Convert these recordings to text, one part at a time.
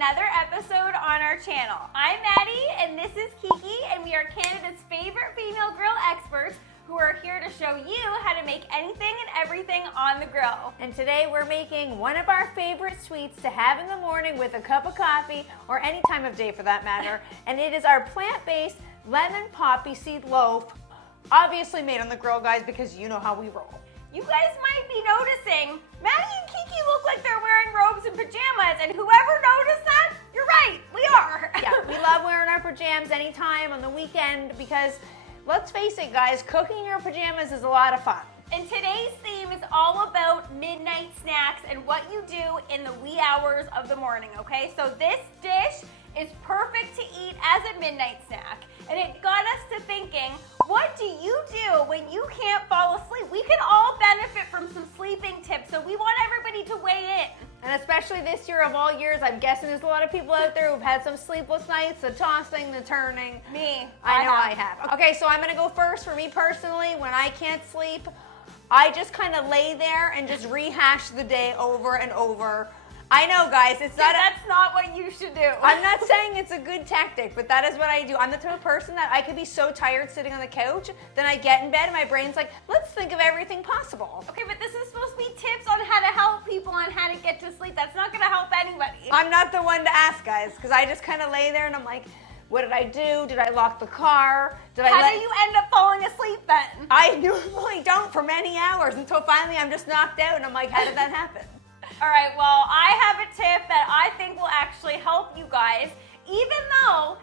another episode on our channel. I'm Maddie and this is Kiki, and we are Canada's favorite female grill experts who are here to show you how to make anything and everything on the grill. And today we're making one of our favorite sweets to have in the morning with a cup of coffee, or any time of day for that matter, and it is our plant-based lemon poppy seed loaf, obviously made on the grill, guys, because you know how we roll. You guys might be noticing Maddie and Kiki look like they're wearing robes and pajamas, and whoever noticed that, you're right, we are. Yeah, we love wearing our pajamas anytime on the weekend because, let's face it, guys, cooking in your pajamas is a lot of fun. And today's theme is all about midnight snacks and what you do in the wee hours of the morning, okay? So this dish is perfect to eat as a midnight snack. And it got us to thinking, what do you do when you can't fall asleep? We can all benefit from some sleeping tips, so we want everybody to weigh in. And especially this year of all years, I'm guessing there's a lot of people out there who've had some sleepless nights, the tossing, the turning. Me. I have. Okay, so I'm gonna go first. For me personally, when I can't sleep, I just kind of lay there and just rehash the day over and over. I know, guys, that's not what you should do. I'm not saying it's a good tactic, but that is what I do. I'm the type of person that I could be so tired sitting on the couch, then I get in bed and my brain's like, let's think of everything possible. Okay, but this is supposed to be tips on how to help people on how to get to sleep. That's not gonna help anybody. I'm not the one to ask, guys, because I just kind of lay there and I'm like, what did I do? Did I lock the car? How do you end up falling asleep then? I usually don't for many hours until finally I'm just knocked out and I'm like, how did that happen? All right, well, I have a tip that I think will actually help you guys, even though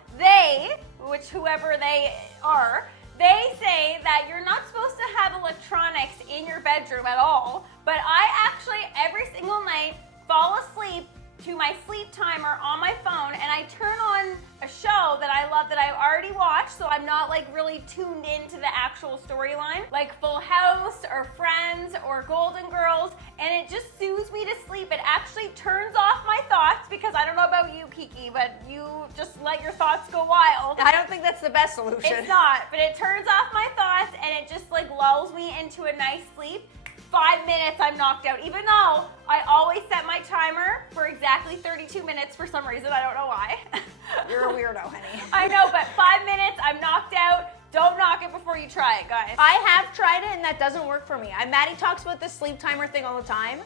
whoever they are, they say that you're not supposed to have electronics in your bedroom at all, but I actually, every single night, fall asleep to my sleep timer on my phone, and I turn on a show that I love that I've already watched, so I'm not like really tuned into the actual storyline, like Full House or Friends or Golden Girls, and it just soothes me to sleep. It actually turns off my thoughts, because I don't know about you, Kiki, but you just let your thoughts go wild. I don't think that's the best solution. It's not, but it turns off my thoughts and it just like lulls me into a nice sleep. 5 minutes, I'm knocked out, even though I always set my timer for exactly 32 minutes for some reason. I don't know why. You're a weirdo, honey. I know, but 5 minutes, I'm knocked out. Don't knock it before you try it, guys. I have tried it and that doesn't work for me. Maddie talks about this sleep timer thing all the time,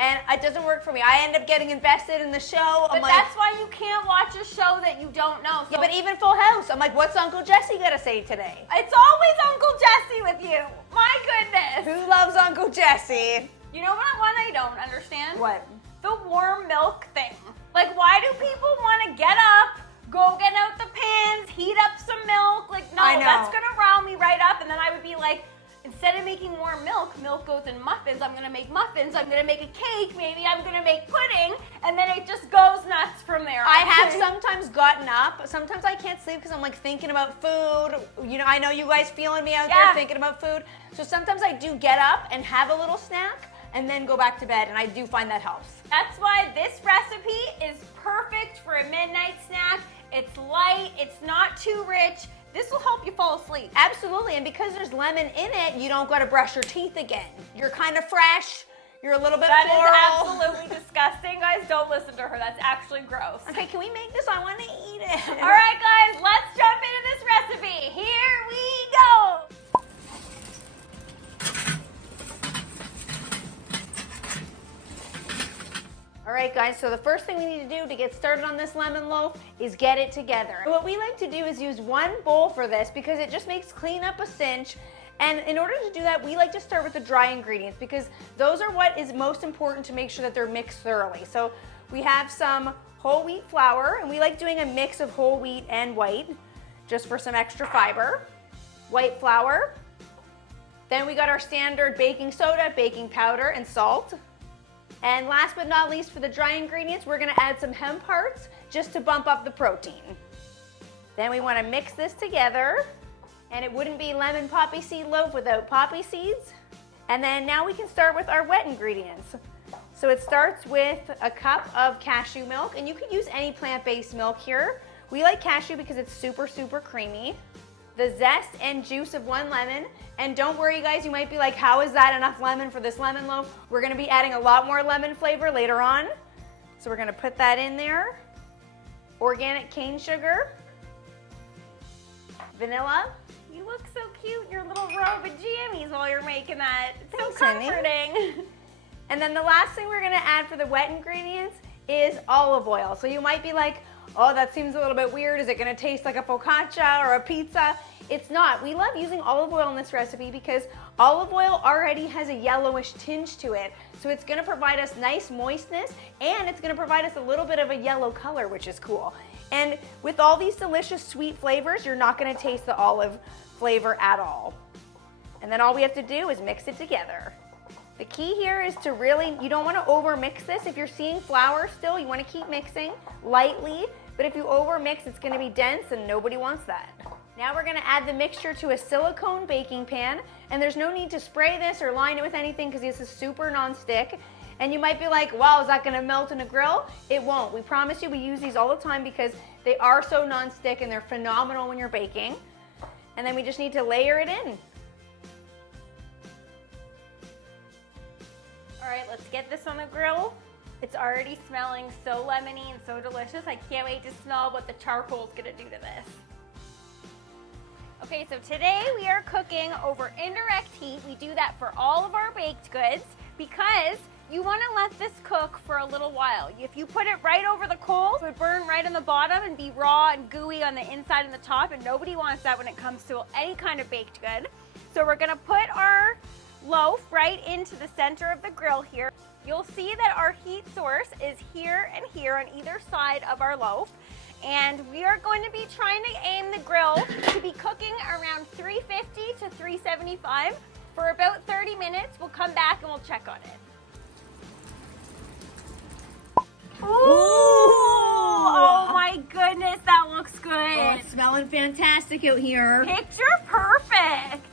and it doesn't work for me. I end up getting invested in the show. But that's why you can't watch a show that you don't know. So yeah, but even Full House, I'm like, what's Uncle Jesse got to say today? It's always Uncle Jesse with you. My goodness. Who loves Uncle Jesse? You know what one I don't understand? What? The warm milk thing. Like, why do people want to get up, go get out the pans, heat up some milk? Like, no, that's going to rile me right up. And then I would be like, instead of making warm milk, milk goes in muffins. I'm gonna make muffins. I'm gonna make a cake. Maybe I'm gonna make pudding, and then it just goes nuts from there. I have sometimes gotten up. Sometimes I can't sleep because I'm like thinking about food. You know, I know you guys feeling me out there thinking about food. So sometimes I do get up and have a little snack, and then go back to bed, and I do find that helps. That's why this recipe is perfect for a midnight snack. It's light. It's not too rich. This will help you fall asleep. Absolutely, and because there's lemon in it, you don't got to brush your teeth again. You're kind of fresh. You're a little bit floral. That is absolutely disgusting, guys. Don't listen to her. That's actually gross. Okay, can we make this? I want to eat it. All right, guys, let's jump into this recipe. Here we go. All right, guys, so the first thing we need to do to get started on this lemon loaf is get it together. What we like to do is use one bowl for this because it just makes cleanup a cinch. And in order to do that, we like to start with the dry ingredients because those are what is most important to make sure that they're mixed thoroughly. So we have some whole wheat flour, and we like doing a mix of whole wheat and white just for some extra fiber. White flour. Then we got our standard baking soda, baking powder, and salt. And last but not least, for the dry ingredients, we're gonna add some hemp hearts just to bump up the protein. Then we wanna mix this together, and it wouldn't be lemon poppy seed loaf without poppy seeds. And then now we can start with our wet ingredients. So it starts with a cup of cashew milk, and you could use any plant-based milk here. We like cashew because it's super, super creamy. The zest and juice of 1 lemon. And don't worry, guys, you might be like, how is that enough lemon for this lemon loaf? We're gonna be adding a lot more lemon flavor later on. So we're gonna put that in there. organic cane sugar, vanilla. You look so cute in your little robe and jammies while you're making that. It's Thanks, so honey. comforting. And then the last thing we're gonna add for the wet ingredients is olive oil. So you might be like, oh, that seems a little bit weird. Is it gonna taste like a focaccia or a pizza? It's not. We love using olive oil in this recipe because olive oil already has a yellowish tinge to it. So it's gonna provide us nice moistness and it's gonna provide us a little bit of a yellow color, which is cool. And with all these delicious sweet flavors, you're not gonna taste the olive flavor at all. And then all we have to do is mix it together. The key here is to really, you don't wanna over mix this. If you're seeing flour still, you wanna keep mixing lightly, but if you over mix, it's gonna be dense and nobody wants that. Now we're gonna add the mixture to a silicone baking pan, and there's no need to spray this or line it with anything because this is super non-stick. And you might be like, wow, is that gonna melt in a grill? It won't. We promise you we use these all the time because they are so non-stick and they're phenomenal when you're baking. And then we just need to layer it in. All right, let's get this on the grill. It's already smelling so lemony and so delicious. I can't wait to smell what the charcoal is gonna do to this. Okay, so today we are cooking over indirect heat. We do that for all of our baked goods because you wanna let this cook for a little while. If you put it right over the coals, it would burn right on the bottom and be raw and gooey on the inside and the top, and nobody wants that when it comes to any kind of baked good. So we're gonna put our loaf right into the center of the grill here. You'll see that our heat source is here and here on either side of our loaf. And we are going to be trying to aim the grill to be cooking around 350 to 375 for about 30 minutes. We'll come back and we'll check on it. Ooh! Oh my goodness, that looks good. Oh, it's smelling fantastic out here. Picture perfect.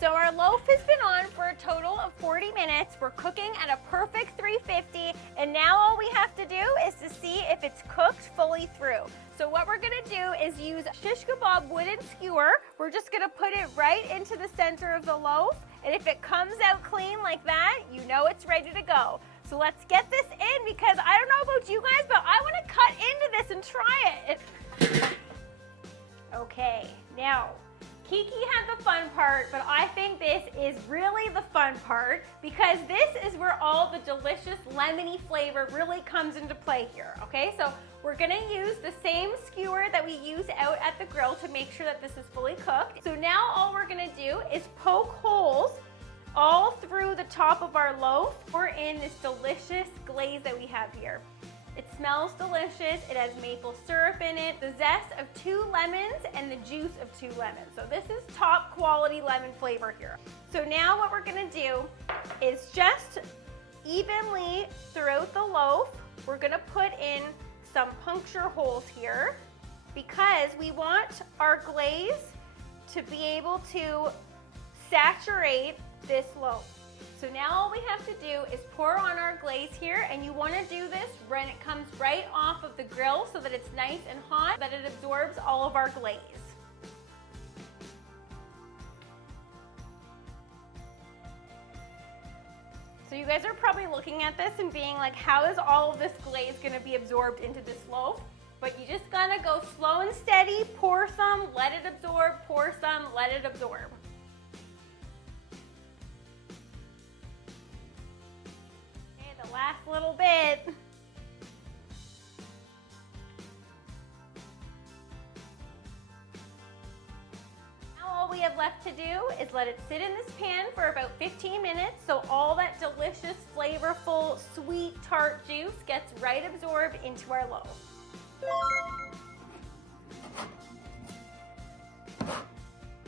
So our loaf has been on for a total of 40 minutes. We're cooking at a perfect 350, and now all we have to do is to see if it's cooked fully through. So what we're gonna do is use a shish kebab wooden skewer. We're just gonna put it right into the center of the loaf, and if it comes out clean like that, you know it's ready to go. So let's get this in because I don't know about you guys, but I wanna cut into this and try it. Okay, now, Kiki had the fun part, but I think this is really the fun part because this is where all the delicious lemony flavor really comes into play here, okay? So we're gonna use the same skewer that we use out at the grill to make sure that this is fully cooked. So now all we're gonna do is poke holes all through the top of our loaf. We're in this delicious glaze that we have here. It smells delicious. It has maple syrup in it, the zest of 2 lemons, and the juice of 2 lemons. So this is top quality lemon flavor here. So now what we're gonna do is just evenly throughout the loaf, we're gonna put in some puncture holes here because we want our glaze to be able to saturate this loaf. So now all we have to do is pour on our glaze here, and you want to do this when it comes right off of the grill so that it's nice and hot, that it absorbs all of our glaze. So you guys are probably looking at this and being like, how is all of this glaze going to be absorbed into this loaf? But you just gotta go slow and steady, pour some, let it absorb, pour some, let it absorb. Last little bit. Now all we have left to do is let it sit in this pan for about 15 minutes so all that delicious, flavorful, sweet, tart juice gets right absorbed into our loaf.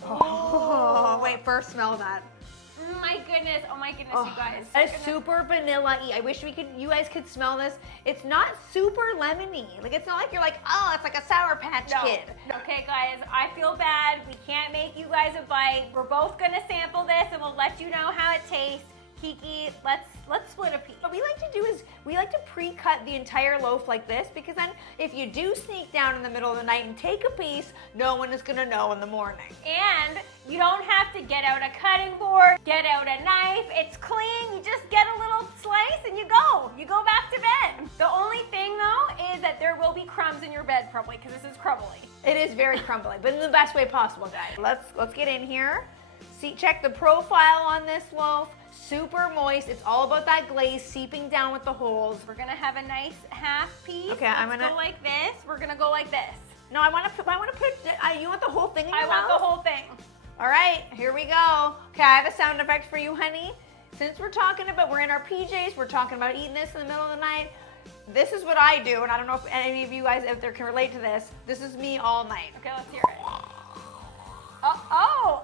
Oh, wait, first smell that. Oh my goodness, you guys. It's super vanilla-y. I wish you guys could smell this. It's not super lemony. Like, it's not like you're like, oh, it's like a Sour Patch Kid. Okay, guys, I feel bad. We can't make you guys a bite. We're both gonna sample this and we'll let you know how it tastes. Kiki, let's split a piece. What we like to do is we like to pre-cut the entire loaf like this, because then if you do sneak down in the middle of the night and take a piece, no one is gonna know in the morning. And you don't have to get out a cutting board, get out a knife. It's clean. You just get a little slice and you go back to bed. The only thing though is that there will be crumbs in your bed probably, because this is crumbly. It is very crumbly, but in the best way possible, guys. Let's get in here. See, check the profile on this loaf. Super moist. It's all about that glaze seeping down with the holes. We're gonna have a nice half piece. Okay, Let's go like this. We're gonna go like this. No, you want the whole thing in your mouth? I want the whole thing. All right, here we go. Okay, I have a sound effect for you, honey. Since we're in our PJs, we're talking about eating this in the middle of the night. This is what I do, and I don't know if any of you guys out there can relate to this. This is me all night. Okay, let's hear it. Oh!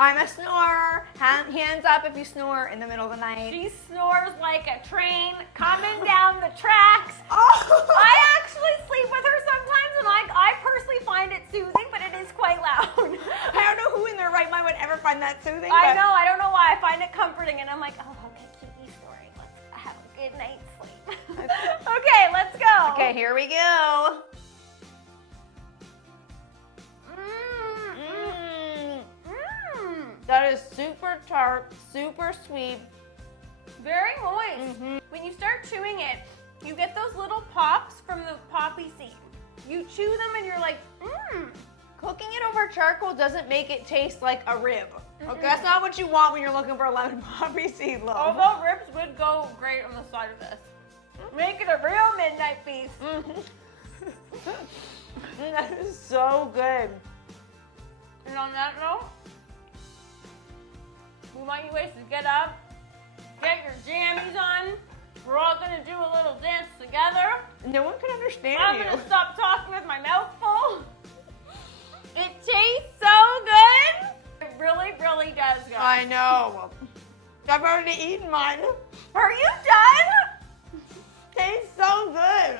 I'm a snorer. Hands up if you snore in the middle of the night. She snores like a train coming down the tracks. Oh. I actually sleep with her sometimes, and I personally find it soothing, but it is quite loud. I don't know who in their right mind would ever find that soothing. I know, I don't know why. I find it comforting, and I'm like, oh, okay, Kiki snoring. Let's have a good night's sleep. Okay, let's go. Okay, here we go. That is super tart, super sweet. Very moist. When you start chewing it, you get those little pops from the poppy seed. You chew them and you're like, Cooking it over charcoal doesn't make it taste like a rib. Okay, that's not what you want when you're looking for a lemon poppy seed loaf. Although ribs would go great on the side of this. Make it a real midnight feast. That is so good. And on that note, we want you guys to get up, get your jammies on. We're all gonna do a little dance together. No one can understand I'm you. gonna stop talking with my mouth full. It tastes so good. It really, really does, guys. I know. I've already eaten mine. Are you done? Tastes so good.